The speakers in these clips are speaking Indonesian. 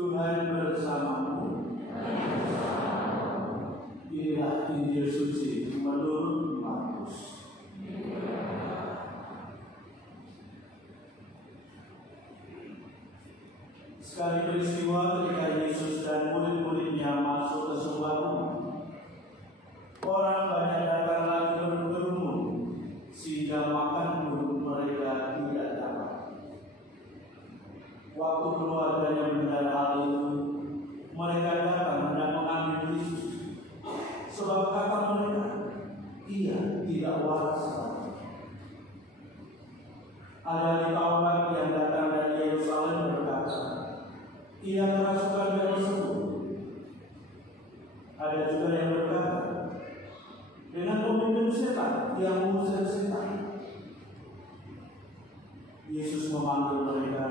Tuhan bersamamu. Inilah Injil suci menurut Markus. Sekali peristiwa ketika Yesus dan murid-muridnya masuk ke sebuah rumah, orang banyak datang lagi berkerumun sehingga makan pun mereka tidak dapat. Waktu keluarganya mendengar hal itu, mereka datang dan mengambil Yesus, sebab kata mereka, Ia tidak waras lagi. Ada di Taurat yang datang dari Yerusalem berkata, Ia kerasukan Beelzebul. Ada juga yang berkata, dengan pemimpin setan yang mengusir setan. Yesus memanggil mereka,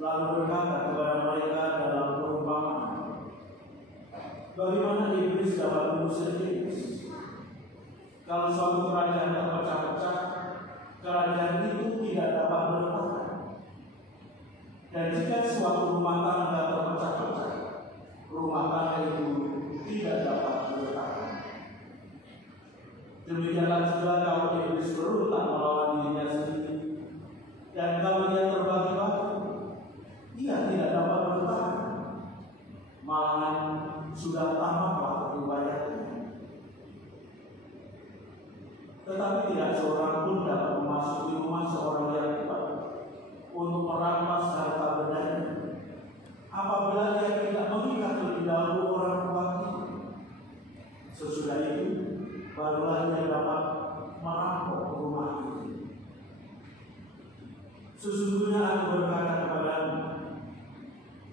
lalu berkata kepada mereka dalam perumpamaan, bagaimana iblis dapat mengusir iblis? Kalau suatu kerajaan terpecah-pecah, kerajaan itu tidak dapat bertahan. Dan jika suatu rumah tangga terpecah-pecah, rumah tangga itu tidak dapat bertahan. Demikianlah juga kalau iblis berulang melawan dirinya sendiri, dan kalau ia terbagi-bagi, ia tidak dapat bertahan. Malahan sudah tamatlah riwayatnya. Tetapi tidak seorang pun dapat memasuki rumah seorang yang kuat untuk merampas harta bendanya, apabila ia tidak mengikat terlebih dahulu orang kuat itu. Sesudah itu, barulah ia dapat merampok rumah itu. Sesungguhnya aku berkata kepadamu,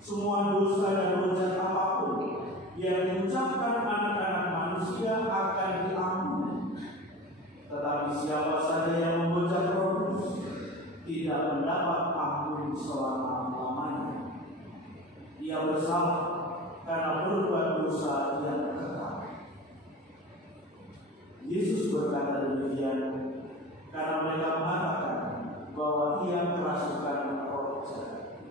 semua dosa dan hujat apapun yang diucapkan anak-anak manusia akan diampuni. Tetapi siapa saja yang menghujat Roh Kudus tidak mendapat ampun selama-lamanya. Ia bersalah karena berbuat dosa yang kekal. Yesus berkata demikian karena mereka mengatakan bahwa ia kerasukan roh jahat.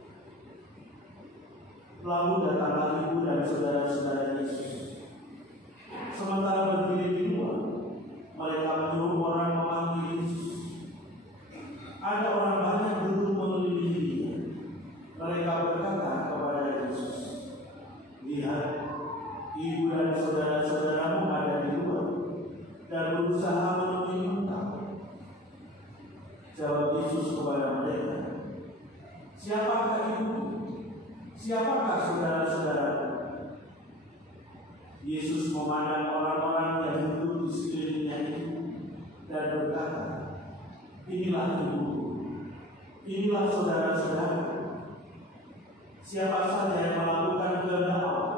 Lalu datanglah ibu dan saudara-saudara Yesus. Sementara berdiri di luar, mereka menyuruh orang memanggil Yesus. Ada orang banyak duduk mengelilingi dia. Mereka berkata kepada Yesus, lihat, ibu dan saudara-saudaramu ada di luar dan berusaha menemui engkau. Jawab Yesus kepada mereka, siapakah ibu? Siapakah saudara-saudara? Yesus memandang orang-orang yang duduk di sekelilingnya itu dan berkata, inilah ibuku, inilah saudara-saudara. Siapa saja yang melakukan kehendak Allah,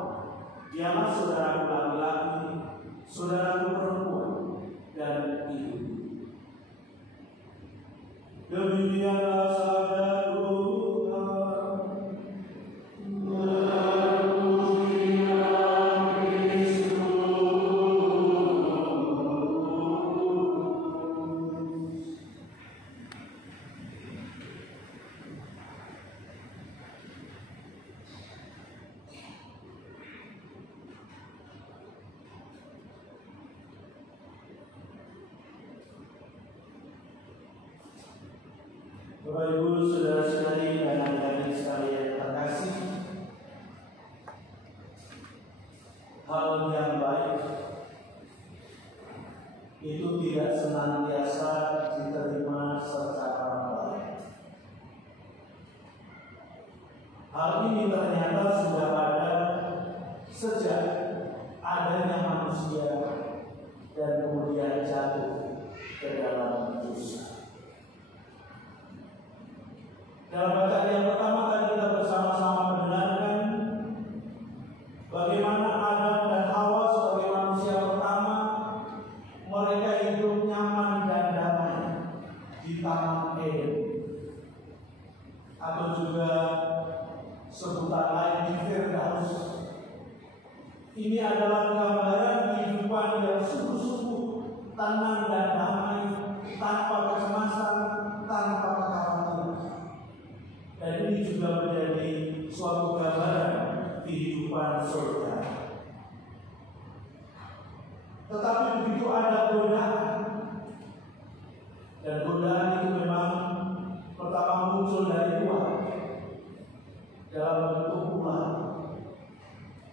dialah saudaraku laki-laki, saudaraku perempuan, dan ibu. Demikianlah sabda Tuhan. Bapak Ibu, saudara-saudari dan adik-adik sekalian terkasih, hal yang baik itu tidak senantiasa diterima secara baik. Hal ini ternyata sudah ada sejak adanya manusia dan kemudian jatuh ke dalam dosa. Dalam bacaan yang pertama tadi kita bersama-sama mendengarkan bagaimana Adam dan Hawa sebagai manusia pertama, mereka hidup nyaman dan damai di Taman Eden, atau juga sebutan lain di Firdaus. Ini adalah gambaran kehidupan yang sungguh-sungguh tenang dan damai, tanpa kecemasan, tanpa kekhawatiran. Dan ini juga menjadi suatu gambaran Tetapi begitu ada godaan, dan godaan itu memang pertama muncul dari luar dalam bentuk ular.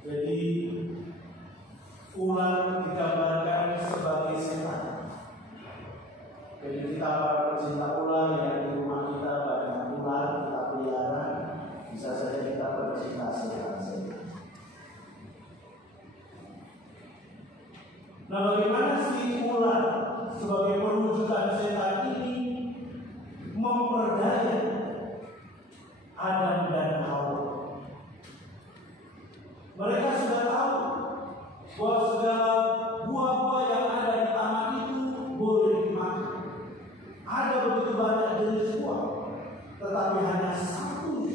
Jadi ular digambarkan sebagai setan. Jadi kita para pecinta ular yang di rumah kita banyak ular kita pelihara, bisa saja kita pecinta setan. Nah, bagaimana si ular sebagai perwujudan setan ini memperdaya Adam dan Hawa? Mereka sudah tahu bahwa segala buah-buah yang ada di taman itu boleh dimakan. Ada begitu banyak jenis buah, tetapi hanya satu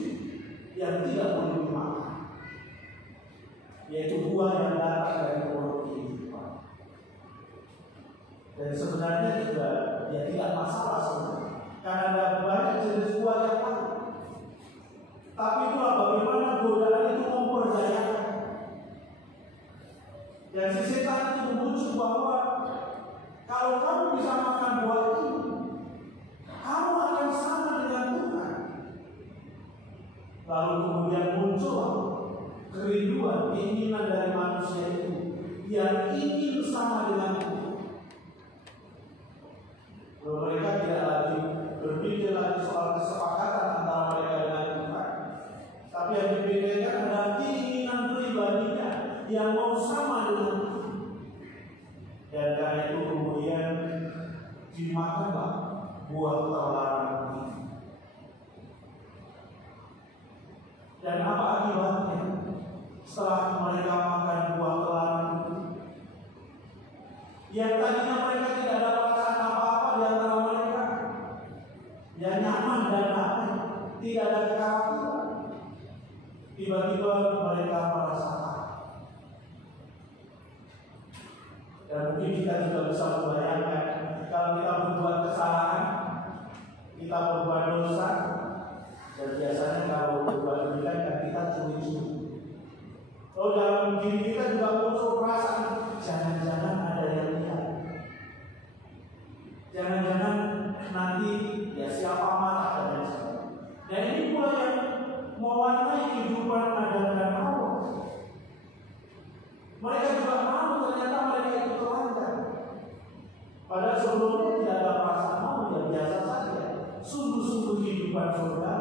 yang tidak boleh dimakan, yaitu buah yang datang dari pohon kehidupan. Dan sebenarnya juga ya tidak masalah sebenarnya, karena ada banyak jenis buah yang ada. Tapi itulah bagaimana godaan itu memperdayakan. Dan si setan itu membujuk bahwa kalau kamu bisa makan buah ini, kamu akan sama dengan Tuhan. Lalu kemudian muncul kerinduan, keinginan dari manusia itu yang ingin sama dengan Tuhan. Mereka tidak lagi berpikir lagi soal kesepakatan antara mereka dengan Tuhan, tapi yang dipikirkan adalah keinginan pribadinya yang mau sama dengan Tuhan. Dan karena itu kemudian dimakanlah buah terlarang ini. Dan apa akibatnya setelah mereka makan buah terlarang itu? Yang tadinya mereka tidak ada perasaan apa-apa di antara mereka, yang nyaman dan damai, tidak ada kekhawatiran, tiba-tiba mereka merasakan. Dan mungkin kita juga bisa membayangkan kalau kita berbuat kesalahan, kita berbuat dosa, dan biasanya kalau berbuat demikian kan kita curi-curi. Kalau dalam diri kita juga muncul perasaan, jangan-jangan ada yang lihat, jangan-jangan nanti ya siapa marah dan sebagainya. Dan ini pula yang mewarnai kehidupan Adam dan Hawa. Mereka juga malu, ternyata mereka itu terlanggar. Padahal sebelumnya tidak ada perasaan malu, yang biasa saja. Sungguh-sungguh kehidupan surga.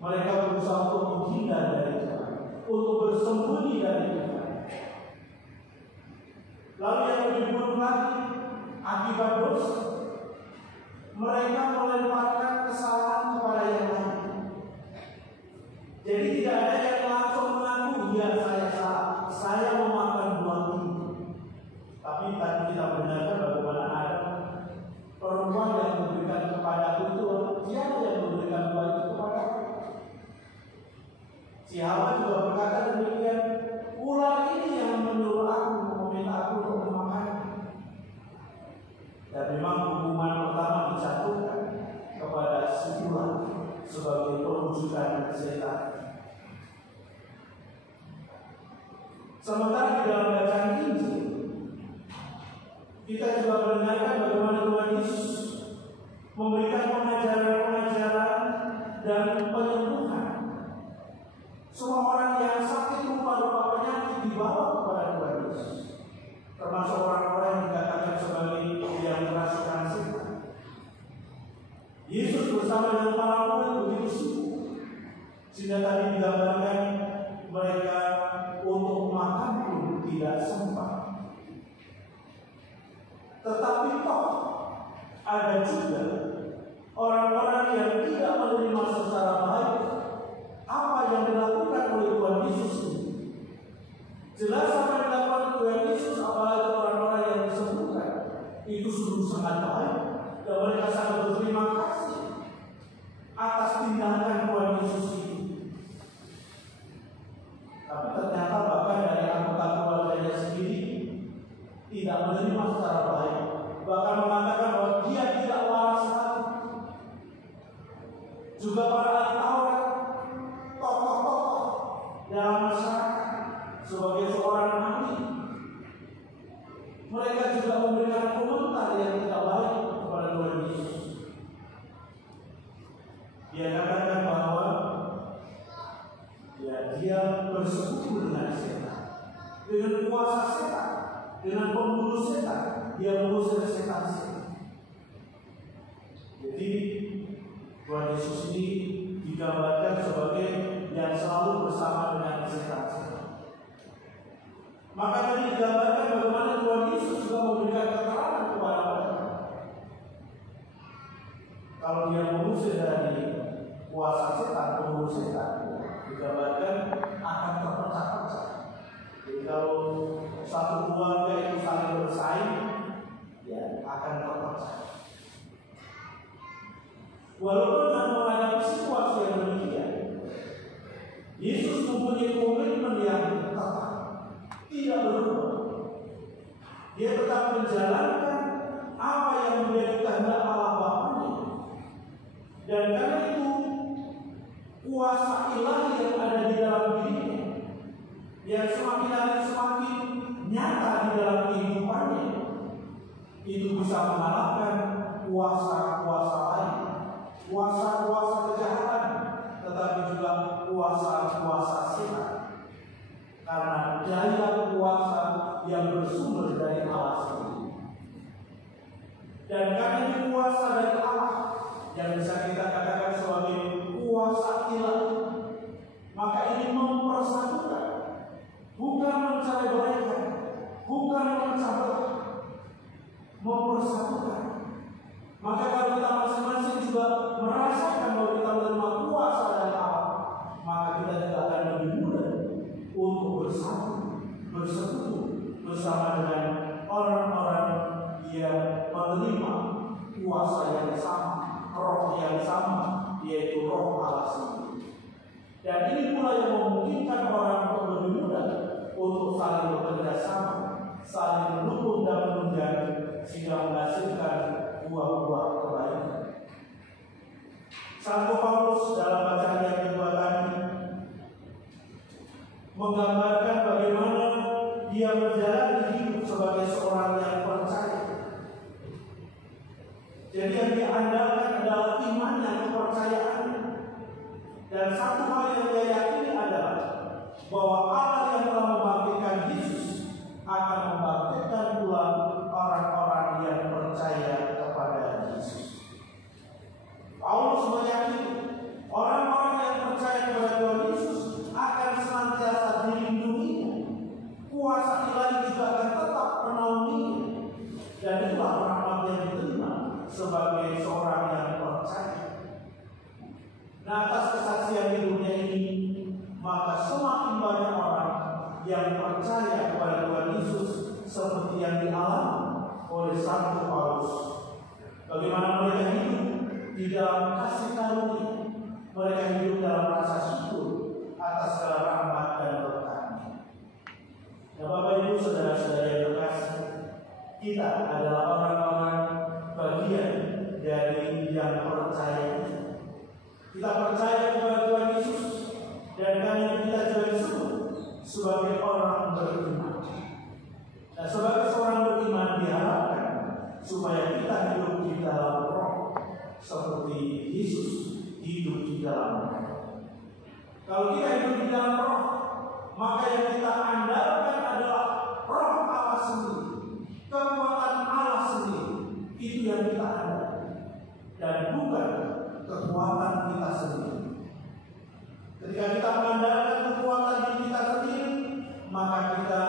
Mereka berusaha untuk menghindar dari Tuhan, untuk bersembunyi dari Tuhan. Lalu yang lebih buruk lagi, akibat dosa, mereka melemparkan kesalahan kepada yang lain. Jadi tidak ada yang langsung mengaku, ya saya salah, saya memakan buah ini. Tapi tadi kita mendengarkan bagaimana ada perempuan yang memberikan kepadaku itu, dia yang memberikan buah itu kepada aku. Si Hawa juga berkata demikian, ular ini yang menyuruh aku, meminta aku untuk memakan. Dan memang hukuman pertama dijatuhkan kepada si ular sebagai perwujudan setan. Sementara di dalam bacaan Injil, kita juga mendengarkan bagaimana Tuhan Yesus memberikan pengajaran-pengajaran dan penyembuhan. Semua orang yang sakit rupa-rupa penyakit dibawa kepada Tuhan Yesus, termasuk orang-orang yang dikatakan sebagai yang kerasukan setan. Yesus bersama dengan para murid begitu sibuk, sehingga tadi digambarkan mereka untuk makan pun tidak sempat. Tetapi toh ada juga orang-orang yang tidak menerima secara baik apa yang dilakukan oleh Tuhan Yesus ini. Jelas apa yang dilakukan Tuhan Yesus, apalagi orang-orang yang disembuhkan, itu sungguh sangat baik, dan mereka sangat berterima kasih atas tindakan Tuhan Yesus ini. Tapi ternyata bahkan dari anggota keluarganya sendiri tidak menerima secara baik, bahkan mengatakan bahwa dia tidak waras lagi. Juga para ahli Taurat, tokoh-tokoh dalam masyarakat sebagai seorang ahli. Mereka juga memberikan komentar yang tidak baik kepada Tuhan Yesus. Dia katakan bahwa dia bersekutu dengan setan, dengan kuasa setan, dengan pembunuh setan. Dia mengusir setan-setan. Jadi Tuhan Yesus ini digambarkan sebagai yang selalu bersama dengan setan-setan. Maka tadi digambarkan bagaimana Tuhan Yesus juga memberikan keterangan kepada mereka. Kalau dia mengusir dari kuasa setan, pembunuh setan, digambarkan akan terpecah-pecah. Jadi kalau satu keluarga itu saling bersaing, ya akan terpecah. Walaupun dalam menghadapi situasi yang demikian, Yesus mempunyai komitmen yang tetap, tidak berubah. Dia tetap menjalankan apa yang menjadi kehendak Allah Bapanya. Dan karena itu kuasa ilahi yang ada di dalam dirinya, yang semakin hari semakin nyata di dalam kehidupannya, itu bisa mengalahkan kuasa-kuasa lain, kuasa-kuasa kejahatan, tetapi juga kuasa-kuasa setan. Karena daya kuasa yang bersumber dari Allah sendiri. Dan karena ini kuasa dari Allah yang bisa kita katakan sebagai kuasa ilahi, maka ini mempersatukan, bukan mencerai-beraikan, bukan memecah belah, mempersatukan. Maka kalau kita masing-masing juga merasakan bahwa kita menerima kuasa dari Allah, maka kita tidak akan lebih mudah untuk bersatu, bersekutu bersama dengan orang-orang yang menerima kuasa yang sama, roh yang sama, yaitu roh Allah sendiri. Dan ini pula yang memungkinkan orang untuk lebih mudah untuk saling bekerja sama, saling mendukung dan menunjang, sehingga menghasilkan buah-buah kebaikan. Santo Paulus dalam bacaan yang kedua tadi menggambarkan bagaimana dia menjalani hidup sebagai seorang yang percaya. Jadi yang diandalkan adalah iman dan kepercayaannya. Dan satu hal yang dia yakini adalah bahwa Allah yang telah membangkitkan Yesus akan membangkitkan pula orang-orang yang percaya kepada Yesus. Paulus meyakini orang-orang yang percaya kepada Tuhan Yesus akan senantiasa dilindungi. Kuasa ilahi juga akan tetap menaunginya. Dan itulah rahmat yang diterima sebagai seorang yang percaya. Nah, atas kesaksian di dunia ini, maka semakin banyak orang yang percaya kepada Tuhan Yesus seperti yang dialami oleh Santo Paulus. Bagaimana mereka hidup di dalam kasih karunia, mereka hidup dalam rasa syukur atas segala rahmat dan berkat-Nya. Nah, Bapak Ibu, saudara-saudara yang terkasih, kita adalah orang-orang bagian dari yang percaya. Kita percaya kepada Tuhan Yesus, dan karena kita juga disebut sebagai orang beriman. Nah, sebagai seorang beriman diharapkan supaya kita hidup di dalam roh seperti Yesus hidup di dalam roh. Kalau kita hidup di dalam roh, maka yang kita andalkan adalah roh Allah sendiri, kekuatan Allah sendiri. Itu yang kita andalkan, dan bukan kekuatan kita sendiri. Ketika kita mengandalkan kekuatan diri kita sendiri, maka kita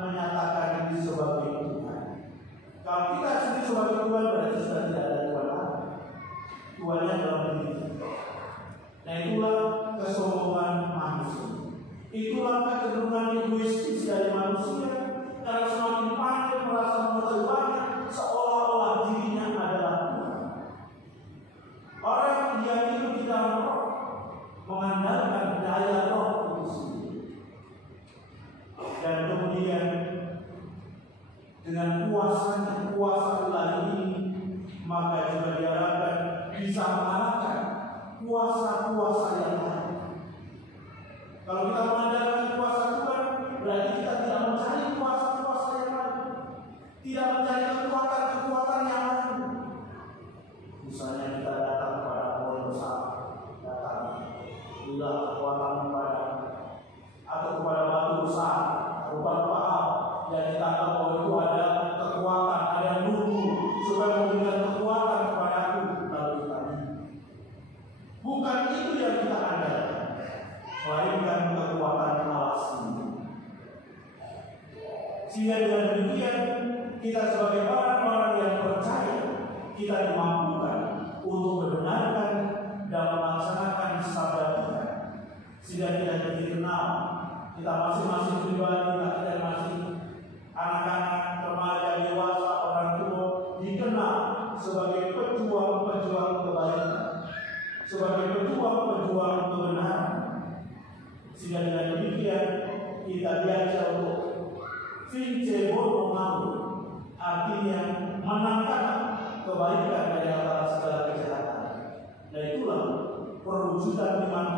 menyatakan diri sebagai Tuhan. Kalau kita sendiri sebagai Tuhan, berarti sudah tidak ada Tuhan lagi. Tuhannya dalam diri kita. Nah, itulah kesombongan manusia. Itulah kecenderungan egoistis dari manusia, karena semakin pandai merasa mengetahui banyak, seolah-olah dirinya adalah Tuhan. Orang yang hidup di dalam roh mengandalkan daya roh itu sendiri, dan kemudian dengan kuasanya, kuasa ilahi ini, maka juga diharapkan bisa mengalahkan kuasa-kuasa yang lain. Kalau kita mengandalkan kuasa Tuhan, berarti Misalnya kita datang kepada Allah bersama, datang bila kekuatan kepada atau kepada batu besar, rupa-rupa yang kita anggap bahwa itu ada kekuatan, ada nunggu supaya memberikan kekuatan kepada aku, lalu kita bukan itu yang kita andalkan, melainkan kekuatan Allah sendiri. Sehingga dengan demikian kita sebagai orang-orang yang percaya, kita dimampukan untuk membenarkan dan melaksanakan sabda Tuhan. Sehingga tidak dikenal kita masing-masing pribadi, kita masih anak-anak, remaja, dewasa, orang tua dikenal sebagai pejuang-pejuang kebaikan, sebagai pejuang-pejuang kebenaran. Sehingga dengan demikian kita diajar untuk vince bono malu, artinya menangkap kebaikan dari antara segala kejahatan. Dan itulah perwujudan iman